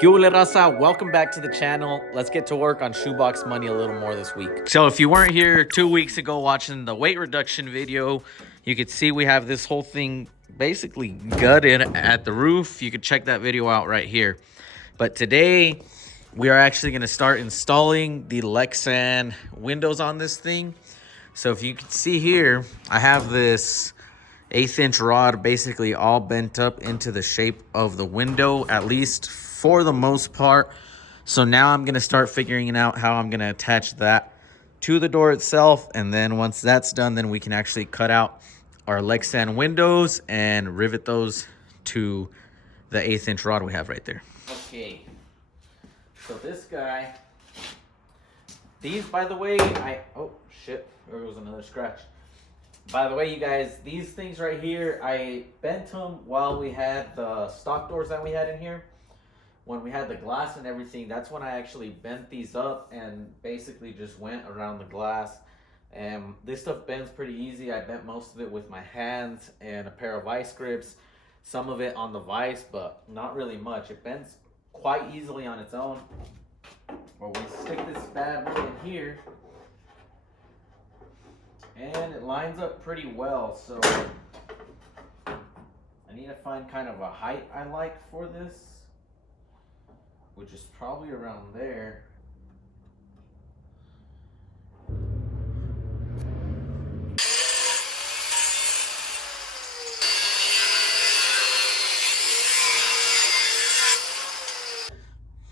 ¿Qué ole, raza? Welcome back to the channel. Let's get to work on shoebox money a little more this week. So if you weren't here 2 weeks ago watching the weight reduction video, you could see we have this whole thing basically gutted at the roof. You could check that video out right here. But today we are actually going to start installing the Lexan windows on this thing. So if you can see here, I have this 1/8 inch rod basically all bent up into the shape of the window, at least for the most part. So now I'm going to start figuring out how I'm going to attach that to the door itself. And then once that's done, then we can actually cut out our Lexan windows and rivet those to the 1/8 inch rod we have right there. Okay, so this guy, these, by the way, oh shit, there goes another scratch. By the way, you guys, these things right here, I bent them while we had the stock doors that we had in here. When we had the glass and everything, that's when I actually bent these up and basically just went around the glass. And this stuff bends pretty easy. I bent most of it with my hands and a pair of vice grips. Some of it on the vise, but not really much. It bends quite easily on its own. Well, we stick this bad boy in here, and it lines up pretty well. So I need to find kind of a height I like for this, which is probably around there.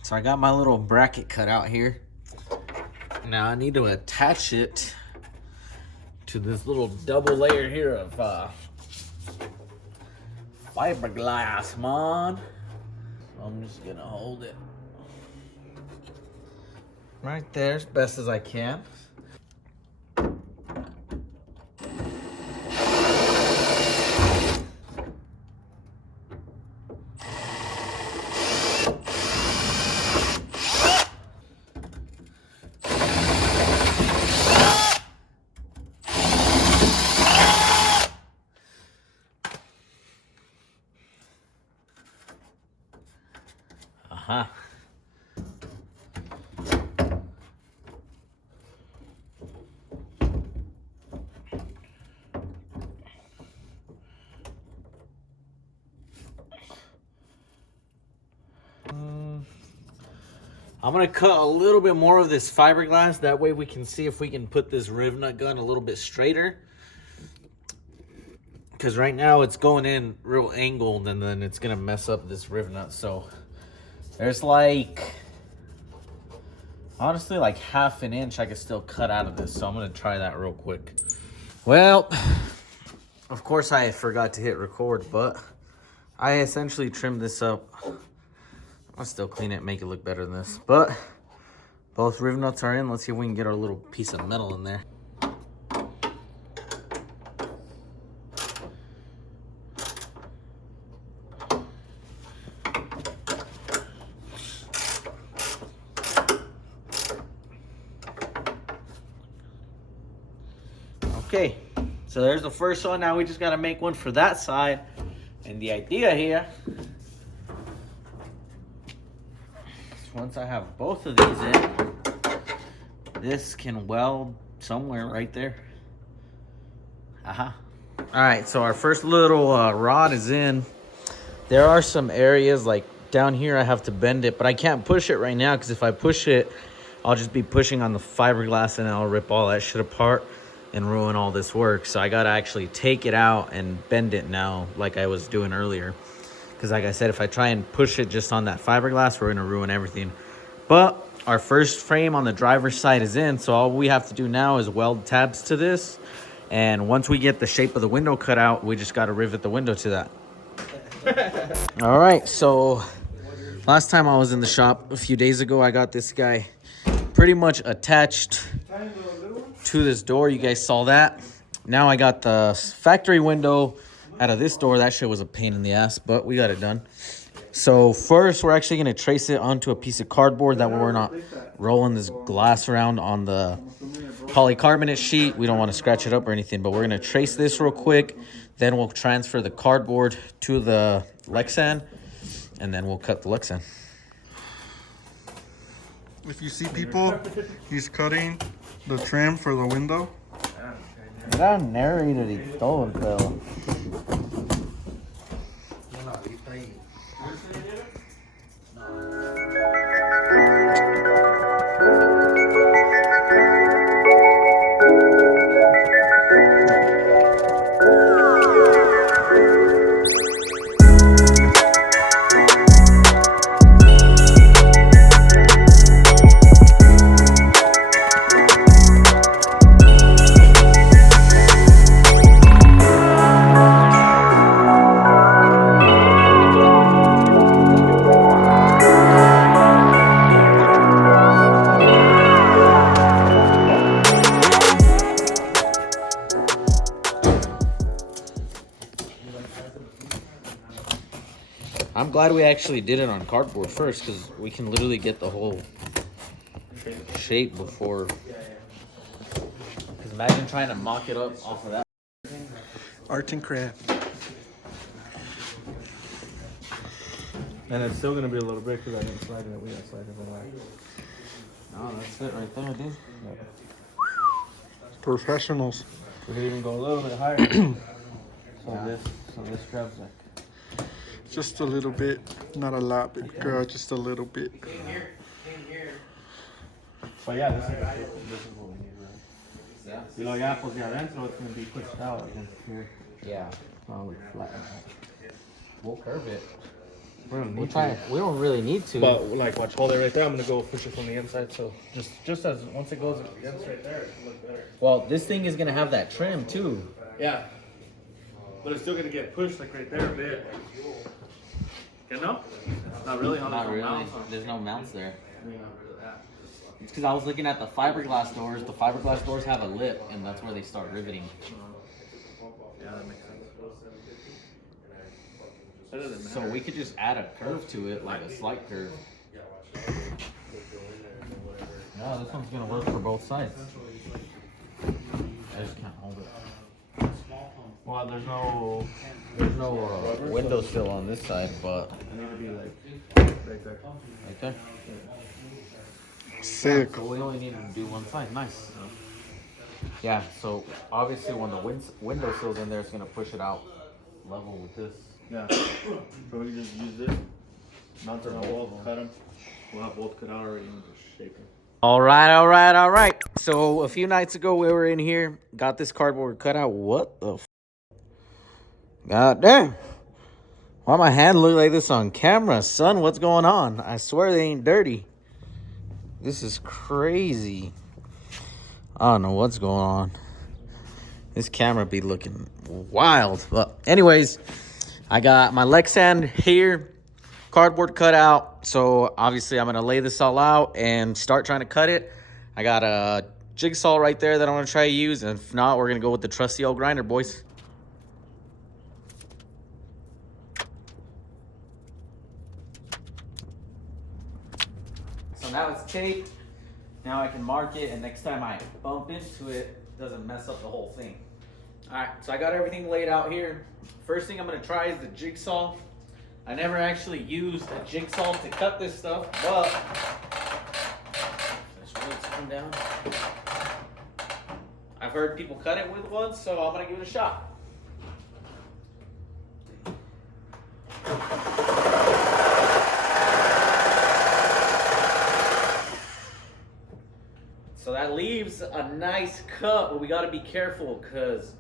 So I got my little bracket cut out here. Now I need to attach it to this little double layer here of fiberglass, man. So I'm just gonna hold it right there as best as I can. Uh-huh. I'm gonna cut a little bit more of this fiberglass. That way we can see if we can put this riv nut gun a little bit straighter. Because right now it's going in real angled and then it's gonna mess up this riv nut. So there's like, honestly, like 1/2 inch I could still cut out of this. So I'm gonna try that real quick. Well, of course I forgot to hit record, but I essentially trimmed this up. I'll still clean it, make it look better than this. But both riv nuts are in. Let's see if we can get our little piece of metal in there. Okay, so there's the first one. Now we just got to make one for that side. And the idea here, once I have both of these in, this can weld somewhere right there. Aha. All right, so our first little rod is in. There are some areas like down here I have to bend it, but I can't push it right now because if I push it, I'll just be pushing on the fiberglass and I'll rip all that shit apart and ruin all this work. So I gotta actually take it out and bend it now like I was doing earlier. Because like I said, if I try and push it just on that fiberglass, we're gonna ruin everything. But our first frame on the driver's side is in, so all we have to do now is weld tabs to this. And once we get the shape of the window cut out, we just gotta rivet the window to that. All right, so last time I was in the shop a few days ago, I got this guy pretty much attached to this door. You guys saw that. Now I got the factory window out of this door. That shit was a pain in the ass, but we got it done. So first we're actually going to trace it onto a piece of cardboard. That way we're not rolling this glass around on the polycarbonate sheet. We don't want to scratch it up or anything, but we're going to trace this real quick. Then we'll transfer the cardboard to the Lexan, and then we'll cut the Lexan. If you see people, he's cutting the trim for the window. Era narrated y todo el pedo. I'm glad we actually did it on cardboard first, because we can literally get the whole shape before. Because imagine trying to mock it up off of that. Art and craft. And it's still gonna be a little bit because I didn't slide it. We got sliders on that. Oh, that's it right there, dude. Professionals. We could even go a little bit higher. So this grabs like. Just a little bit, not a lot, baby girl, just a little bit. But yeah, this is what we need, right? Y luego ya, pues de adentro, it's gonna be pushed out against here. Yeah. Probably flat. We'll curve it. We don't We'll need try. to. We don't really need to. But like, watch, hold it right there. I'm gonna go push it from the inside. So just as once it goes against right there, it'll look better. Well, this thing is gonna have that trim too. Yeah. But it's still gonna get pushed like right there a bit. You know? Not really. Huh? Not really. There's no mounts there. It's because I was looking at the fiberglass doors. The fiberglass doors have a lip, and that's where they start riveting. Yeah, that makes sense. So we could just add a curve to it, like a slight curve. No, this one's gonna work for both sides. I just can't hold it. Well, there's no windowsill on this side, but I need to be like right there. right there. Sick. So we only need to do one side. Nice. Yeah. So obviously, when the windowsill's in there, it's gonna push it out level with this. Yeah. So we just use this, mount it on the wall, cut them. We'll have both cut out already and just shape them. All right. So a few nights ago, we were in here, got this cardboard cut out. What the? God damn. Why my hand look like this on camera? Son, what's going on? I swear they ain't dirty. This is crazy. I don't know what's going on. This camera be looking wild. But anyways, I got my Lexan here, cardboard cut out. So obviously I'm going to lay this all out and start trying to cut it. I got a jigsaw right there that I'm going to try to use. And if not, we're going to go with the trusty old grinder, boys. So now it's taped. Now I can mark it, and next time I bump into it, it doesn't mess up the whole thing. All right, so I got everything laid out here. First thing I'm gonna try is the jigsaw. I never actually used a jigsaw to cut this stuff, but let's really turn down. I've heard people cut it with one, so I'm gonna give it a shot. So that leaves a nice cut, but we gotta be careful because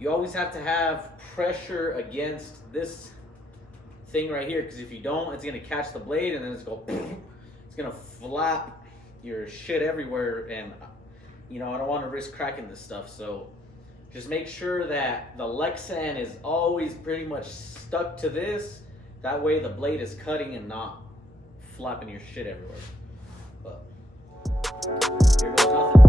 you always have to have pressure against this thing right here, because if you don't, it's gonna catch the blade and then it's gonna flap your shit everywhere, and you know, I don't want to risk cracking this stuff. So just make sure that the Lexan is always pretty much stuck to this. That way the blade is cutting and not flapping your shit everywhere. But here goes nothing.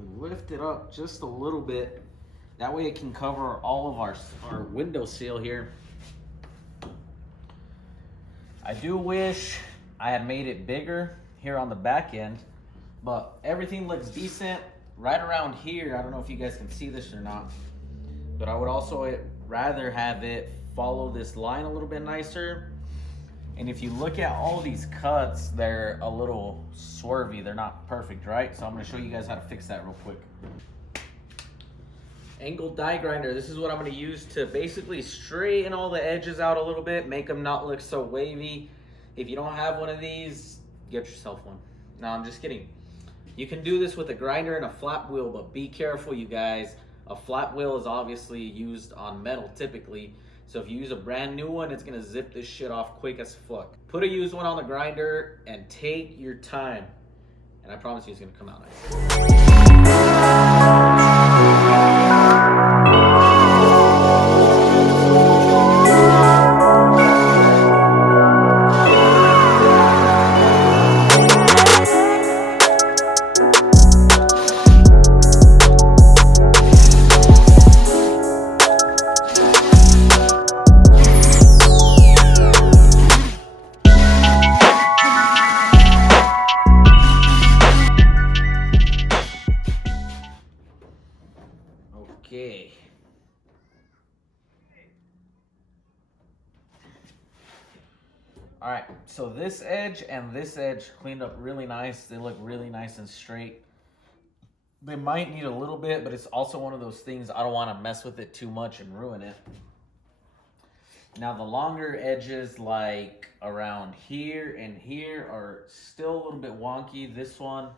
we lift it up just a little bit. That way it can cover all of our window sill here. I do wish I had made it bigger here on the back end, but everything looks decent right around here. I don't know if you guys can see this or not, but I would also rather have it follow this line a little bit nicer. And if you look at all these cuts, they're a little swervy. They're not perfect, right? So I'm gonna show you guys how to fix that real quick. Angle die grinder. This is what I'm gonna use to basically straighten all the edges out a little bit, make them not look so wavy. If you don't have one of these, get yourself one. No, I'm just kidding. You can do this with a grinder and a flat wheel, but be careful, you guys. A flat wheel is obviously used on metal typically. So if you use a brand new one, it's gonna zip this shit off quick as fuck. Put a used one on the grinder and take your time. And I promise you it's gonna come out Okay. All right, so this edge and this edge cleaned up really nice. They look really nice and straight. They might need a little bit, but it's also one of those things I don't want to mess with it too much and ruin it. Now the longer edges, like around here and here, are still a little bit wonky. This one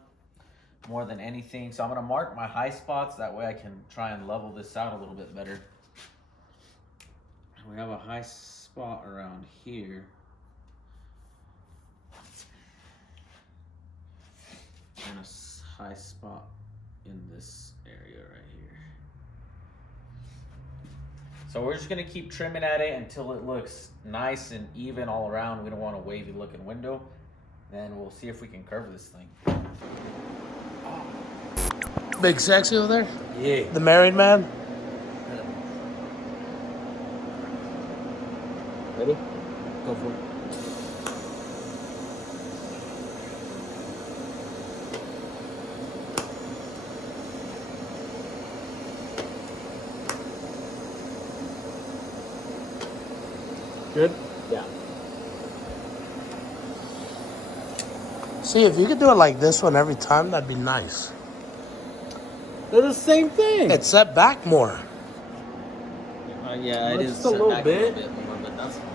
more than anything. So I'm gonna mark my high spots. That way I can try and level this out a little bit better. We have a high spot around here. And a high spot in this area right here. So we're just gonna keep trimming at it until it looks nice and even all around. We don't want a wavy looking window. Then we'll see if we can curve this thing. Big Sexy over there? Yeah. The married man? Ready? Go for it. Good? Yeah. See, if you could do it like this one every time, that'd be nice. They're the same thing. It's set back more. Yeah, Well, it is just a set little back bit. a little bit more, but that's fine.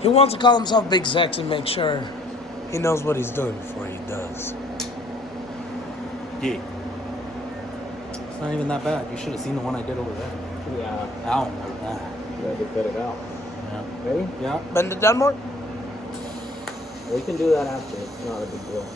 He wants to call himself Big Sexy, make sure he knows what he's doing before he does. Yeah. It's not even that bad. You should have seen the one I did over there. Yeah. Ow, like that. You had to cut it out. Yeah. Ready? Yeah. Bend it down more? We can do that after. It's not a big deal.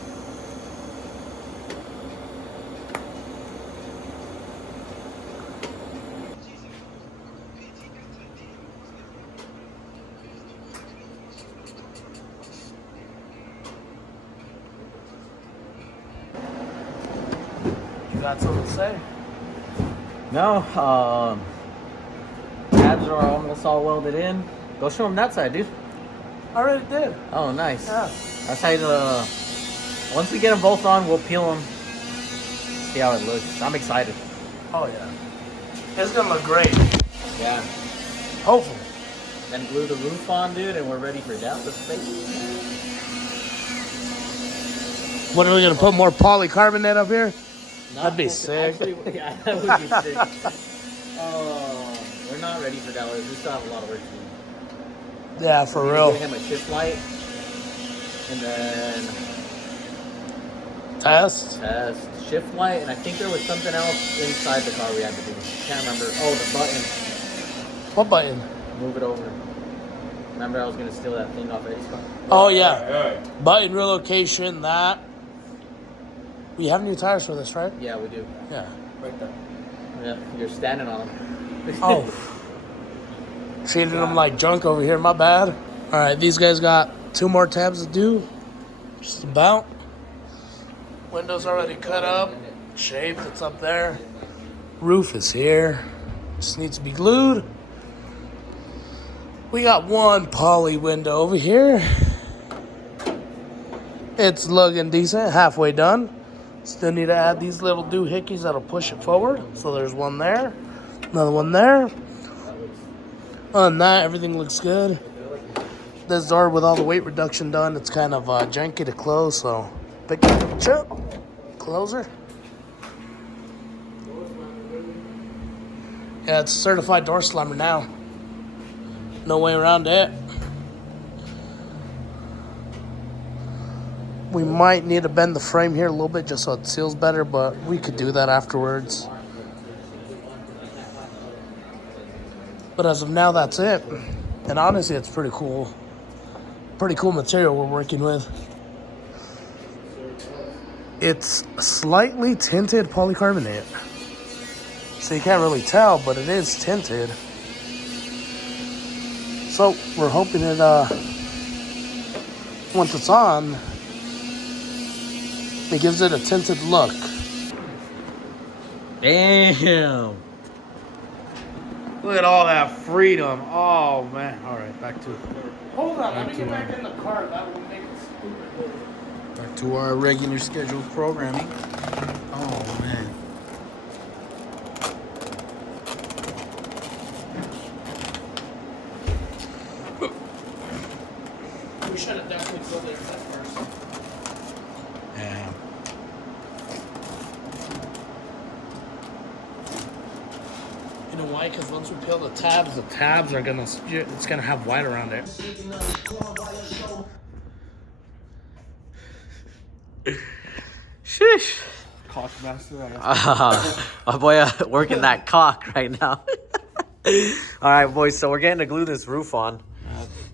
You got something to say? No, tabs are almost all welded in. Go show them that side, dude. I already did. Oh, nice. Yeah. That's how you, once we get them both on, we'll peel them. See how it looks. I'm excited. Oh, yeah. It's gonna look great. Yeah. Hopefully. Then glue the roof on, dude, and we're ready for Dallas, baby. What are we gonna put more polycarbonate up here? Not That'd be actually- sick. Actually, yeah, that would be sick. Oh, we're not ready for Dallas. We still have a lot of work to do. Yeah, for We're real. gonna give him a shift light, and then Test. shift light, and I think there was something else inside the car we had to do. Can't remember. Oh, the button. What button? Move it over. Remember, I was gonna steal that thing off Eddie's car. Oh, yeah. Button relocation, that. We have new tires for this, right? Yeah, we do. Yeah. Right there. Yeah, you're standing on them. Oh. Treating them like junk over here, my bad. All right, these guys got 2 more tabs to do. Just about. Windows already cut up, shaped, it's up there. Roof is here. Just needs to be glued. We got one poly window over here. It's looking decent, halfway done. Still need to add these little doohickeys that'll push it forward. So there's one there, another one there. Other than that, everything looks good. This door with all the weight reduction done, it's kind of janky to close, so pick it up, closer. Yeah, it's a certified door slammer now. No way around it. We might need to bend the frame here a little bit just so it seals better, but we could do that afterwards. But as of now, that's it. And honestly, it's pretty cool. Pretty cool material we're working with. It's slightly tinted polycarbonate. So you can't really tell, but it is tinted. So we're hoping it, once it's on, it gives it a tinted look. Damn. Look at all that freedom. Oh, man. All right, back to it. Hold on, let me get back in the car. That will make it stupid. Back to our regular scheduled programming. Oh man. We should have definitely filled it at first. Yeah. You know why? Because once we peel the tabs are gonna, it's gonna have white around it. Sheesh. Cockmaster. My boy working that cock right now. All right, boys. So we're getting to glue this roof on.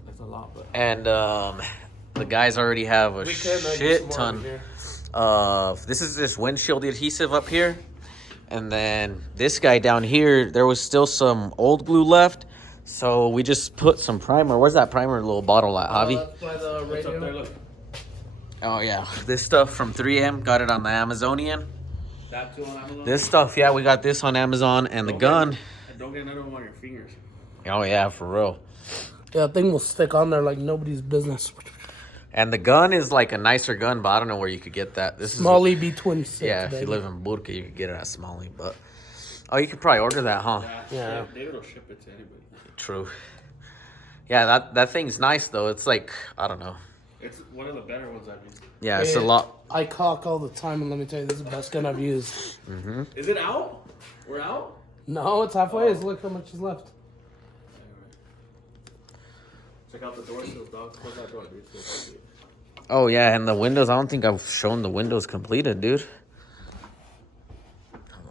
That's a lot, but. And the guys already have a shit ton of... This is just windshield adhesive up here. And then this guy down here, there was still some old glue left. So we just put some primer. Where's that primer little bottle at, Javi? By the What's up there? radio. Look. Oh, yeah. This stuff from 3M. Got it on the Amazonian. That too on Amazon. This stuff, yeah, we got this on Amazon. And the gun... Don't get another one on your fingers. Oh, yeah, for real. Yeah, that thing will stick on there like nobody's business. And the gun is like a nicer gun, but I don't know where you could get that. This Smalley B26. Yeah, if you live in Burka, you could get it at Smalley. But oh, you could probably order that, huh? Yeah. David will ship it to anybody. True. Yeah, that thing's nice though. It's like, I don't know. It's one of the better ones I've used. Yeah, it's a lot. I cock all the time, and let me tell you, this is the best gun I've used. Mm-hmm. Is it out? We're out? No, it's halfway. Look how much is left. Check out the door seals, dog. Close that door, dude. Oh yeah, and the windows. I don't think I've shown the windows completed, dude. Come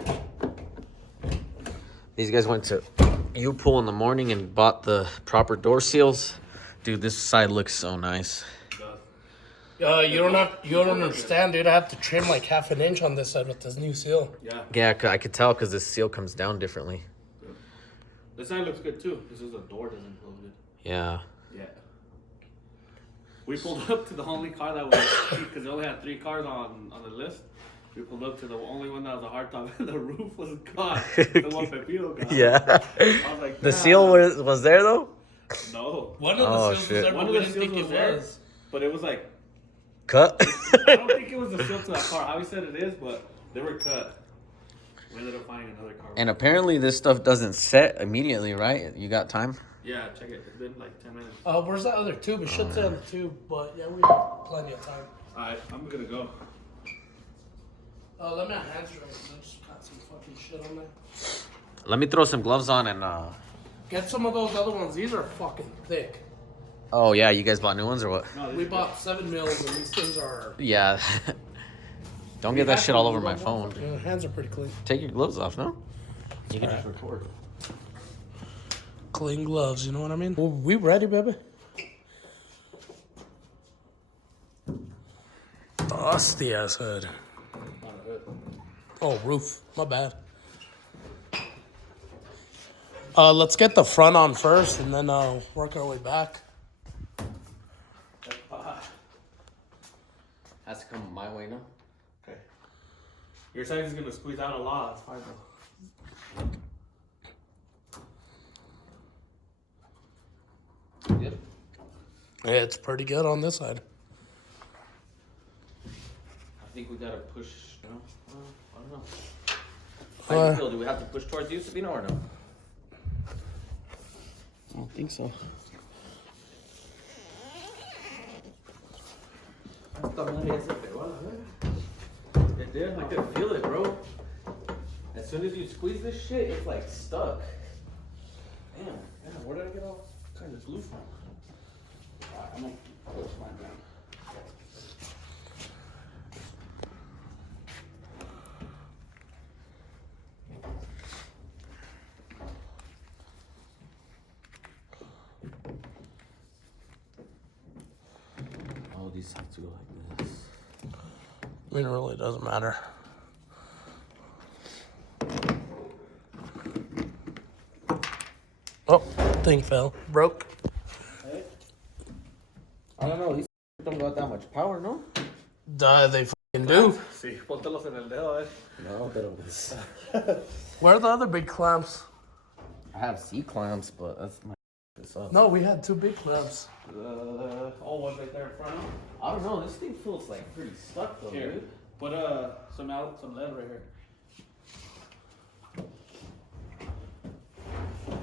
on. These guys went to U-Pull in the morning and bought the proper door seals. Dude, this side looks so nice. You don't understand, dude. I have to trim like half an inch on this side with this new seal. Yeah. Yeah, I could tell because this seal comes down differently. This side looks good too. This is the door doesn't close good. Yeah. Yeah. We pulled up to the only car that was because they only had 3 cars on the list. We pulled up to the only one that was a hardtop, and the roof was gone. The one Pepito got. Yeah. I was like, The seal was there though? No. One of the Oh, seals shit. was there, One but of we the didn't seals think was it there, was. but it was like Cut? I don't think it was the seal to that car. Javi said it is, but they were cut. We ended up finding another car. And apparently this stuff doesn't set immediately, right? You got time? Yeah, check it. It's been like 10 minutes. Where's that other tube? It should say on the tube, but yeah, we have plenty of time. Alright, I'm gonna go. Let me have hands dry. I just got some fucking shit on there. Let me throw some gloves on and Get some of those other ones. These are fucking thick. oh yeah, you guys bought new ones or what? No, We bought 7 mils, and these things are. Yeah. Don't get that shit all over my phone. Yeah, hands are pretty clean. Take your gloves off, no? You can just record. Clean gloves, you know what I mean? Well, we ready, baby? Dusty ass hood. Oh, roof. My bad. Let's get the front on first, and then work our way back. Has to come my way now. Okay. Your side is gonna squeeze out a lot. That's fine though. Good. Yeah, it's pretty good on this side. I think we gotta push. No, I don't know. How do you feel? Do we have to push towards you, Sabino, or no? I don't think so. It did. I could feel it, bro. As soon as you squeeze this shit, it's like stuck. Damn, where did I get all kind of glue from? I'm gonna push mine down. Oh, these have to go like this. I mean, it really doesn't matter. Oh, thing fell. Broke. Hey. I don't know. These don't got that much power, no? They fucking do. Sí, póntelos en el dedo, No, they don't. Where are the other big clamps? I have C clamps, but that's my. This up. No, we had two big clamps. All one right there in front of him. I don't know. This thing feels like pretty stuck though, Here, dude. put some lead right here.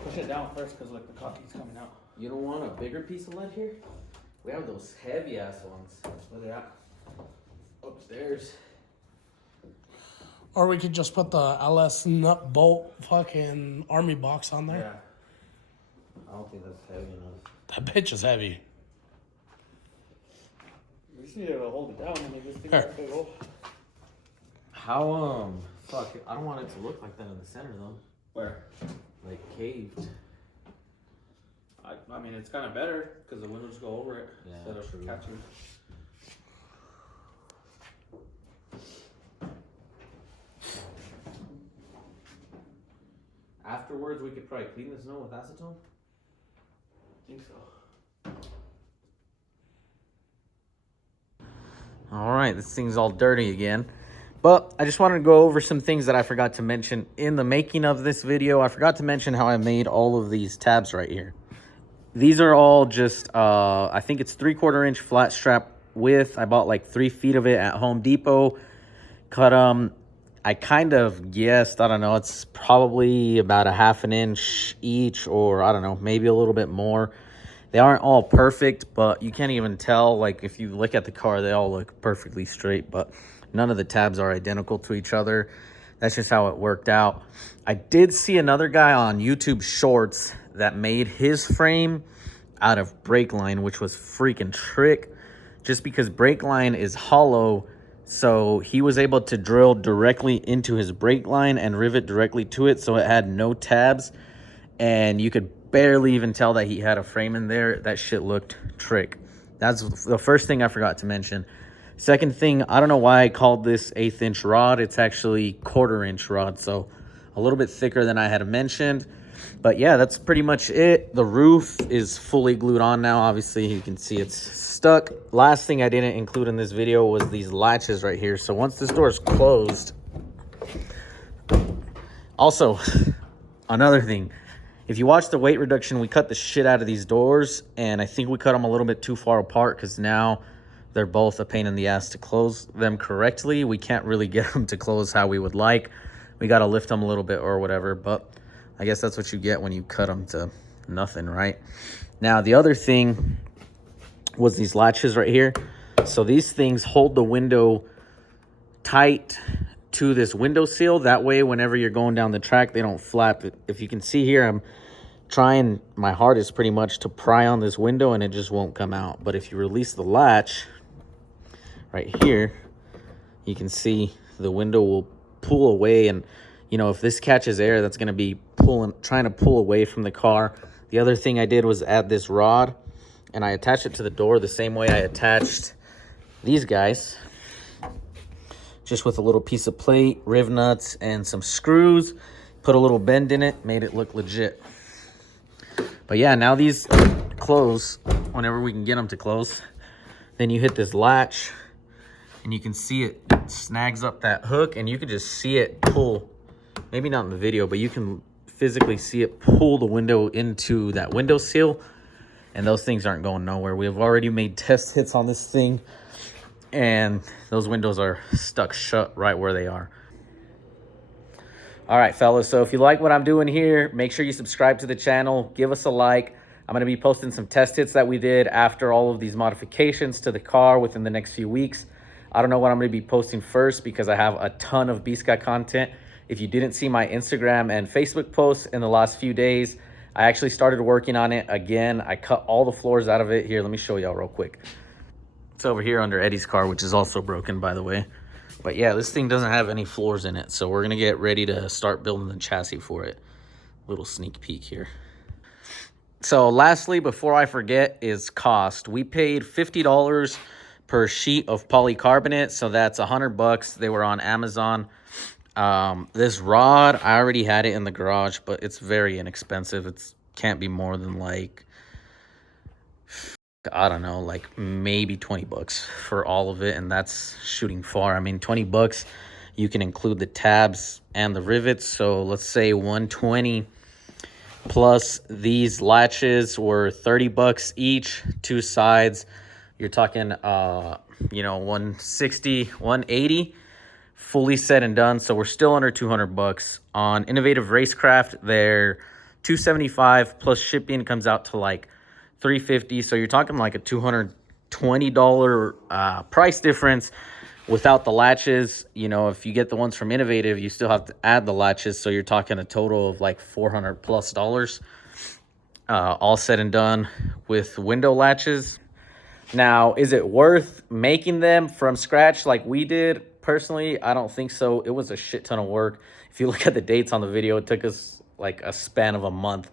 Push it down first, cause like the coffee's coming out. You don't want a bigger piece of lead here? We have those heavy ass ones. Where they at? Upstairs. Or we could just put the LS nut bolt fucking army box on there. I don't think that's heavy enough. That bitch is heavy. We just need to hold it down and make this thing Here. okay, go. How fuck I don't want it to look like that in the center though. Where? Like caved. I mean, it's kind of better because the windows go over it Yeah, instead of true. catching. Afterwards we could probably clean the snow with acetone. I think so. All right, this thing's all dirty again. But I just wanted to go over some things that I forgot to mention in the making of this video. I forgot to mention how I made all of these tabs right here. These are all just, I think it's 3/4 inch flat strap width. I bought like 3 feet of it at Home Depot. Cut them. I kind of guessed, I don't know, it's probably about a 1/2 inch each, or I don't know, maybe a little bit more. They aren't all perfect, but you can't even tell. Like if you look at the car, they all look perfectly straight, but none of the tabs are identical to each other. That's just how it worked out. I did see another guy on YouTube Shorts that made his frame out of brake line, which was freaking trick, just because brake line is hollow. So he was able to drill directly into his brake line and rivet directly to it, so it had no tabs, and you could barely even tell that he had a frame in there. That shit looked trick. That's the first thing I forgot to mention. Second thing, I don't know why I called this 1/8 inch rod. It's actually 1/4 inch rod, so a little bit thicker than I had mentioned. But yeah, that's pretty much it. The roof is fully glued on now. Obviously, you can see it's stuck. Last thing I didn't include in this video was these latches right here. So once this door is closed... Also, another thing. If you watch the weight reduction, we cut the shit out of these doors. And I think we cut them a little bit too far apart because now they're both a pain in the ass to close them correctly. We can't really get them to close how we would like. We got to lift them a little bit or whatever. But I guess that's what you get when you cut them to nothing, right? Now, the other thing was these latches right here. So these things hold the window tight to this window sill. That way, whenever you're going down the track, they don't flap. If you can see here, I'm trying my hardest pretty much to pry on this window and it just won't come out. But if you release the latch right here, you can see the window will pull away. And you know, if this catches air, that's going to be trying to pull away from the car. The other thing I did was add this rod, and I attached it to the door the same way I attached these guys, just with a little piece of plate, riv nuts, and some screws. Put a little bend in it, made it look legit. But yeah, now these close whenever we can get them to close. Then you hit this latch, and you can see it snags up that hook, and you can just see it pull. Maybe not in the video, but you can physically see it pull the window into that window seal, and those things aren't going nowhere. We have already made test hits on this thing, and those windows are stuck shut right where they are. All right, fellas, so if you like what I'm doing here, make sure you subscribe to the channel, give us a like. I'm going to be posting some test hits that we did after all of these modifications to the car within the next few weeks. I don't know what I'm going to be posting first because I have a ton of B-Sky content. If you didn't see my Instagram and Facebook posts in the last few days, I actually started working on it again. I cut all the floors out of it. Here, let me show y'all real quick. It's over here under Eddie's car, which is also broken, by the way. But yeah, this thing doesn't have any floors in it, so we're going to get ready to start building the chassis for it. Little sneak peek here. So lastly, before I forget, is cost. We paid $50 per sheet of polycarbonate, so that's $100. They were on Amazon. This rod, I already had it in the garage, but it's very inexpensive. It can't be more than like, I don't know, like maybe 20 bucks for all of it, and that's shooting far. I mean, 20 bucks, you can include the tabs and the rivets, so let's say 120 plus these latches were 30 bucks each, two sides. You're talking, you know, 160, 180, fully said and done, so we're still under 200 bucks. On Innovative Racecraft, they're 275 plus shipping comes out to like $350, so you're talking like a $220 price difference without the latches. You know, if you get the ones from Innovative, you still have to add the latches, so you're talking a total of like $400+ all said and done with window latches. Now, is it worth making them from scratch like we did? Personally, I don't think so. It was a shit ton of work. If you look at the dates on the video, it took us like a span of a month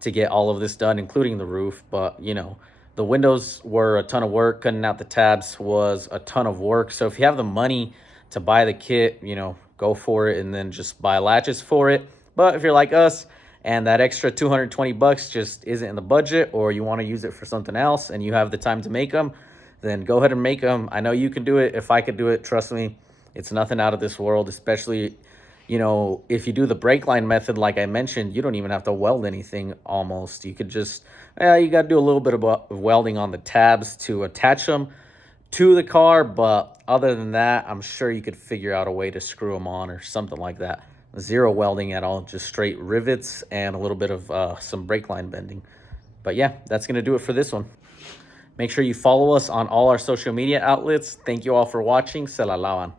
to get all of this done, including the roof. But, you know, the windows were a ton of work. Cutting out the tabs was a ton of work. So if you have the money to buy the kit, you know, go for it and then just buy latches for it. But if you're like us and that extra 220 bucks just isn't in the budget, or you want to use it for something else and you have the time to make them, then go ahead and make them. I know you can do it. If I could do it, trust me, it's nothing out of this world, especially, you know, if you do the brake line method, like I mentioned, you don't even have to weld anything almost. You could just, you got to do a little bit of welding on the tabs to attach them to the car. But other than that, I'm sure you could figure out a way to screw them on or something like that. Zero welding at all, just straight rivets and a little bit of some brake line bending. But yeah, that's going to do it for this one. Make sure you follow us on all our social media outlets. Thank you all for watching. Se la lavan.